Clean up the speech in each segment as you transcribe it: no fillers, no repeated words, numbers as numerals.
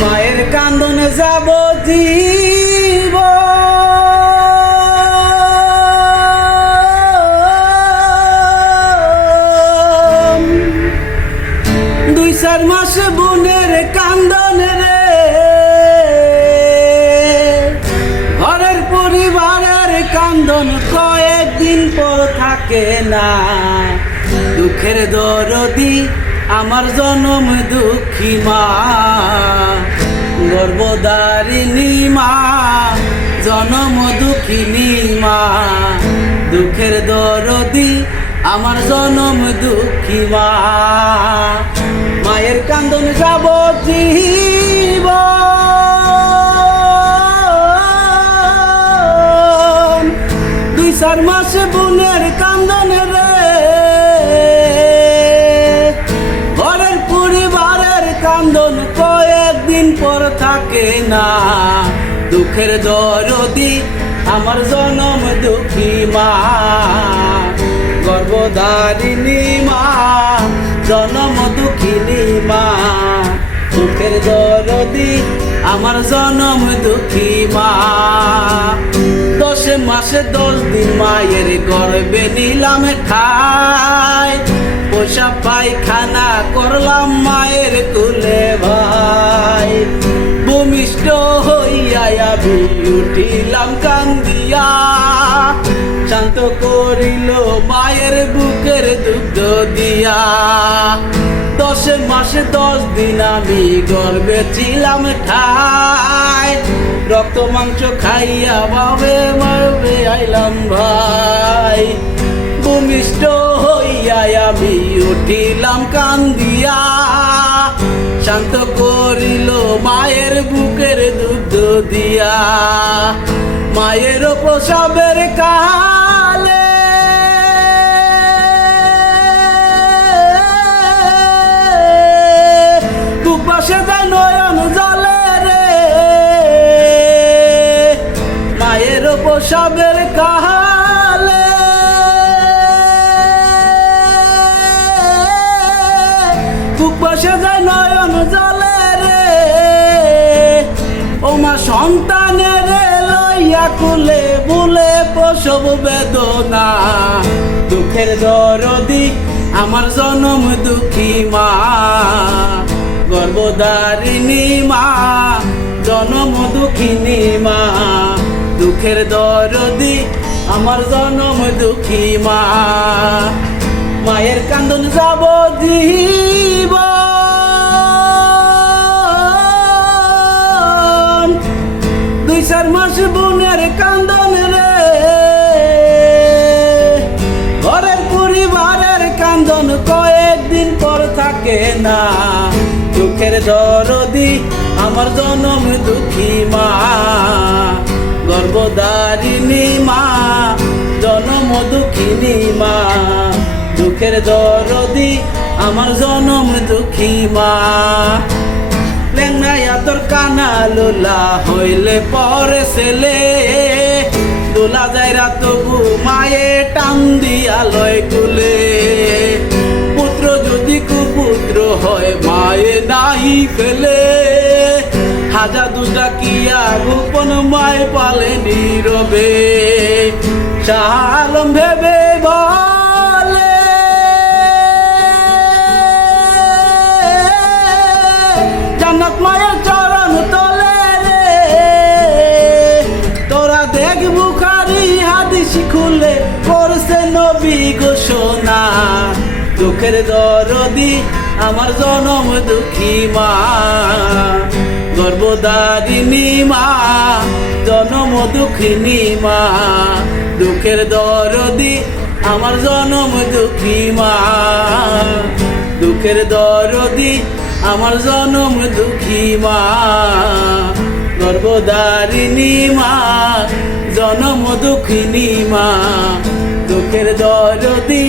মায়ের কান্দনে যাব জীব দুই চার মাসে বোনের কান্দনে রে ঘরের পরিবারের কান্দন কয়েকদিন পর থাকে না। দুঃখের দরদি আমার জনম দুঃখী মা, গর্ভধারিণী মা, জনম দুঃখিনী মা। দুঃখের দরদি আমার জনম দুঃখী মা, মায়ের কান্দন যাব জীব দুই চার মাসে বোনের কান্দন রে ঘরের পরিবারের কান্দন কয়েকদিন পর থাকে না। দুঃখের দরদি আমার জনম দুঃখী মা, গর্ভধারিণী মা, জনম দুঃখিনী মা। দুঃখের দরদি আমার জনম দুঃখী মা। 10 মাসে 10 দিন মায়ের গর্ভে নিলাম খাই, পোষা পায়খানা করলাম মায়ের কুলে ভাই। ভূমিষ্ঠ হইয়া আমি উঠিলাম কান্দিয়া, শান্ত করিল মায়ের বুকের দুগ্ধ দিয়া। 10 মাসে 10 দিন আমি গর্ভে ছিলাম ঠাই, রক্ত মাংস খাইয়া বাবে মারবে আইলাম ভাই। ভূমিষ্ঠ হইয়া আমি উঠিলাম কান্দিয়া, শান্ত করিল মায়ের বুকের দুগ্ধ দিয়া। মায়ের প্রসবের কালে বুকবাসে যায় নয়ন জলে রে, মায়ের প্রসবের কালে বুকবাসে যায় নয়ন জলে রে। ও মা সন্তানের লইয়া কুলে বুলে প্রসব বেদনা। দুঃখের দরদি আমার জনম দুঃখী মা, গর্ভধারিণী মা, জনম দুঃখিনী মা। দুঃখের দরদি আমার জনম দুঃখী মা, মায়ের কান্দন যাব জীব দুই চার মাস বোনের কান্দন রে ঘরের পরিবারের কান্দন কয়েকদিন পর থাকে না। দুঃখের দরদি আমার জনম দুঃখী মা, গর্ভধারিণী মা, জনম দুঃখিনী মা। দুঃখের দরদি আমার জনম দুঃখী মা। লেঙ্গাইয়া তোর কানা লোলা হইলে পরে ছেলে, দোলা যাইরা তবু মায়ে টান দিয়া লয় কুলে। পুত্র যদি কুপুত্র হয় মায়ে নাহি ফেলে, হাজা দুটা কিয়া গোপন মায় পালে নীরবে। শাহ আলম ভেবে বলে জান্নাত মায়ের চরণ তলে রে, তোরা দেখ বুখারী হাদিস খুলে করছে নবী ঘোষণা। দুঃখের দরদি আমার জনম দুঃখী মা, গর্ভধারিণী মা, জনম দুঃখিনী মা। দুঃখের দরদি আমার জনম দুঃখী মা, দুঃখের দরদি আমার জনম দুঃখী মা, গর্ভধারিণী মা, জনম দুঃখিনী মা। দুঃখের দরদি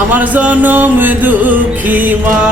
আমার জনম দুঃখী মা।